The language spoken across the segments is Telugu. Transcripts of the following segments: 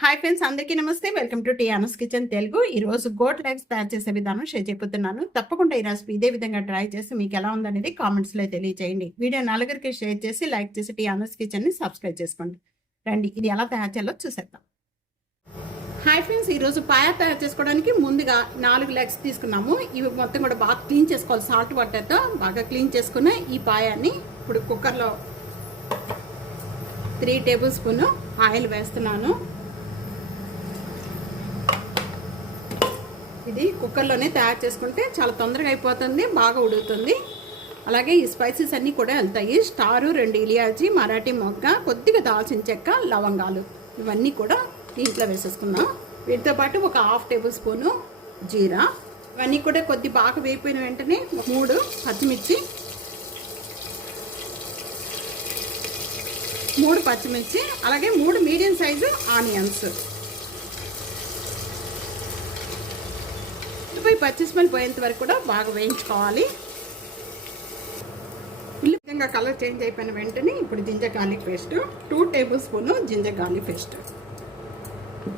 హాయ్ ఫ్రెండ్స్ అందరికీ నమస్తే. వెల్కమ్ టు టీఆనస్ కిచెన్ తెలుగు ఈ రోజు గోట్ లెగ్స్ తయారు చేసే విధానం షేర్ చేయబోతున్నాను తప్పకుండా ఈ రెసిపీ ఇదే విధంగా ట్రై చేసి మీకు ఎలా ఉందనేది కామెంట్స్లో తెలియజేయండి వీడియో నలుగురికి షేర్ చేసి లైక్ చేసి టీఆనస్ కిచెన్ కిచెన్ని సబ్స్క్రైబ్ చేసుకోండి. రండి ఇది ఎలా తయారు చేయాలో చూసేద్దాం. హాయ్ ఫ్రెండ్స్ ఈరోజు పాయా పాయ తయారు చేసుకోవడానికి ముందుగా నాలుగు లెగ్స్ తీసుకున్నాము. ఇవి మొత్తం కూడా బాగా క్లీన్ చేసుకోవాలి. సాల్ట్ వాటర్తో బాగా క్లీన్ చేసుకున్న ఈ పాయాన్ని ఇప్పుడు కుక్కర్లో త్రీ టేబుల్ స్పూన్ ఆయిల్ వేస్తున్నాను. ఇది కుక్కర్లోనే తయారు చేసుకుంటే చాలా తొందరగా అయిపోతుంది బాగా ఉడుకుతుంది. అలాగే ఈ స్పైసెస్ అన్నీ కూడా వెళ్తాయి. స్టారు రెండు ఇలియాజీ మరాఠీ మొగ్గ కొద్దిగా దాల్చిన చెక్క లవంగాలు. ఇవన్నీ కూడా దీంట్లో వేసేసుకుందాం. వీటితో పాటు ఒక హాఫ్ టేబుల్ స్పూను జీరా. ఇవన్నీ కూడా కొద్ది బాగా వేగిపోయిన వెంటనే మూడు పచ్చిమిర్చి. మూడు పచ్చిమిర్చి. అలాగే మూడు మీడియం సైజు ఆనియన్స్. పోయి పచ్చి స్మెల్ పోయేంత వరకు కూడా బాగా వేయించుకోవాలి. విధంగా కలర్ చేంజ్ అయిపోయిన వెంటనే ఇప్పుడు ginger garlic paste two tablespoon ginger garlic paste.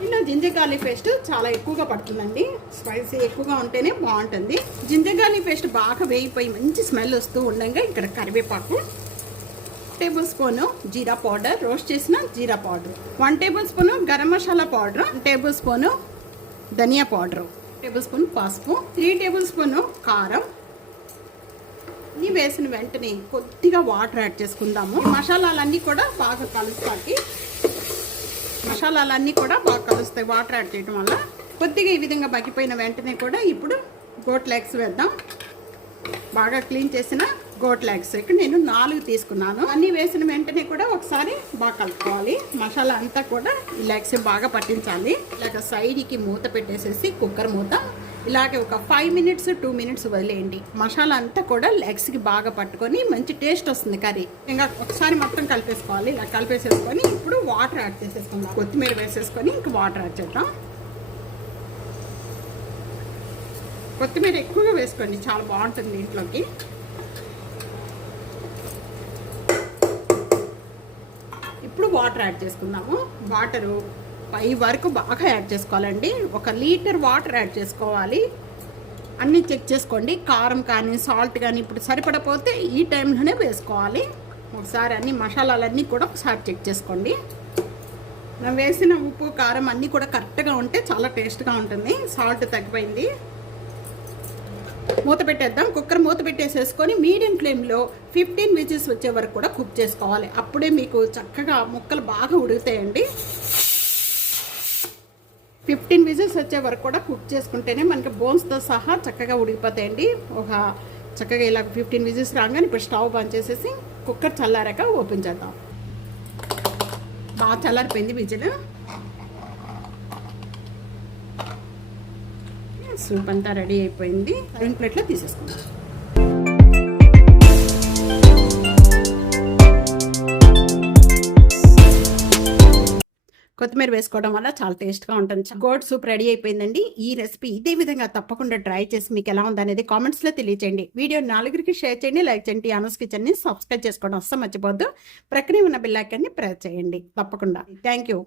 ఇలా జింజర్ గార్లిక్ పేస్ట్ చాలా ఎక్కువగా పడుతుందండి. స్పైసీ ఎక్కువగా ఉంటేనే బాగుంటుంది. జింజర్ గార్లిక్ పేస్ట్ బాగా వేయిపోయి మంచి స్మెల్ వస్తూ ఉండగా ఇక్కడ కరివేపాకు tablespoon jeera powder roast చేసిన jeera powder one tablespoon garam masala powder tablespoon dhania powder. Tablespoon పసుపు త్రీ టేబుల్ స్పూన్ కారం. ఇది వేసిన వెంటనే కొద్దిగా వాటర్ యాడ్ చేసుకుందాము. మసాలాలన్నీ కూడా బాగా కలుస్తాయి. మసాలాలన్నీ కూడా బాగా కలుస్తాయి వాటర్ యాడ్ చేయడం వల్ల. కొద్దిగా ఈ విధంగా బగిపోయిన వెంటనే కూడా ఇప్పుడు గోట్ లెగ్స్ వేద్దాం. బాగా క్లీన్ చేసిన గోట్ లెగ్స్ ఇక్కడ నేను నాలుగు తీసుకున్నాను. అన్నీ వేసిన వెంటనే కూడా ఒకసారి బాగా కలుపుకోవాలి. మసాలా అంతా కూడా ఈ లెగ్స్ బాగా పట్టించాలి. ఇలాగ సైడ్కి మూత పెట్టేసేసి కుక్కర్ మూత. ఇలాగే ఒక ఫైవ్ మినిట్స్ టూ మినిట్స్ వదిలేయండి. మసాలా అంతా కూడా లెగ్స్కి బాగా పట్టుకొని మంచి టేస్ట్ వస్తుంది కర్రీ. ఇంకా ఒకసారి మొత్తం కలిపేసుకోవాలి. ఇలా కలిపేసేసుకొని ఇప్పుడు వాటర్ యాడ్ చేసేసుకుందాం. కొత్తిమీర వేసేసుకొని ఇంకా వాటర్ యాడ్ చేద్దాం. కొత్తిమీర ఎక్కువగా వేసుకోండి. చాలా బాగుంటుంది ఇంట్లోకి ఇప్పుడు వాటర్ యాడ్ చేసుకుందాము. వాటరు పై వరకు బాగా యాడ్ చేసుకోవాలండి. ఒక లీటర్ వాటర్ యాడ్ చేసుకోవాలి. అన్నీ చెక్ చేసుకోండి. కారం కానీ సాల్ట్ కానీ ఇప్పుడు సరిపడపోతే ఈ టైంలోనే వేసుకోవాలి. ఒకసారి అన్ని మసాలాలన్నీ కూడా ఒకసారి చెక్ చేసుకోండి. వేసిన ఉప్పు కారం అన్నీ కూడా కరెక్ట్గా ఉంటే చాలా టేస్ట్గా ఉంటుంది. సాల్ట్ తగ్గిపోయింది. మూత పెట్టేద్దాం. కుక్కర్ మూత పెట్టేసేసుకొని మీడియం ఫ్లేమ్లో ఫిఫ్టీన్ విజిల్స్ వచ్చే వరకు కూడా కుక్ చేసుకోవాలి. అప్పుడే మీకు చక్కగా ముక్కలు బాగా ఉడుగుతాయండి ఫిఫ్టీన్ విజిల్స్ వచ్చే వరకు కూడా కుక్ చేసుకుంటేనే మనకి బోన్స్తో సహా చక్కగా ఉడికిపోతాయండి. ఒక చక్కగా ఇలా ఫిఫ్టీన్ విజిల్స్ రాగానే ఇప్పుడు స్టవ్ బంద్ చేసేసి కుక్కర్ చల్లారాక ఓపెన్ చేద్దాం. బాగా చల్లారిపోయింది విజిల్ సూప్ అంతా రెడీ అయిపోయింది. రెండు ప్లేట్లో తీసేసుకుందాం. కొత్తిమీర వేసుకోవడం వల్ల చాలా టేస్ట్గా ఉంటుంది. గోడ్ సూప్ రెడీ అయిపోయిందండి. ఈ రెసిపీ ఇదే విధంగా తప్పకుండా ట్రై చేసి మీకు ఎలా ఉందనేది కామెంట్స్లో తెలియచేయండి. వీడియో నలుగురికి షేర్ చేయండి లైక్ చేయండి. అనస్ కిచెన్ని సబ్స్క్రైబ్ చేసుకోవడం అస్సలు మర్చిపోద్దు ప్రక్కనే ఉన్న బిల్లాకాన్ని ప్రెస్ చేయండి. తప్పకుండా. Thank you.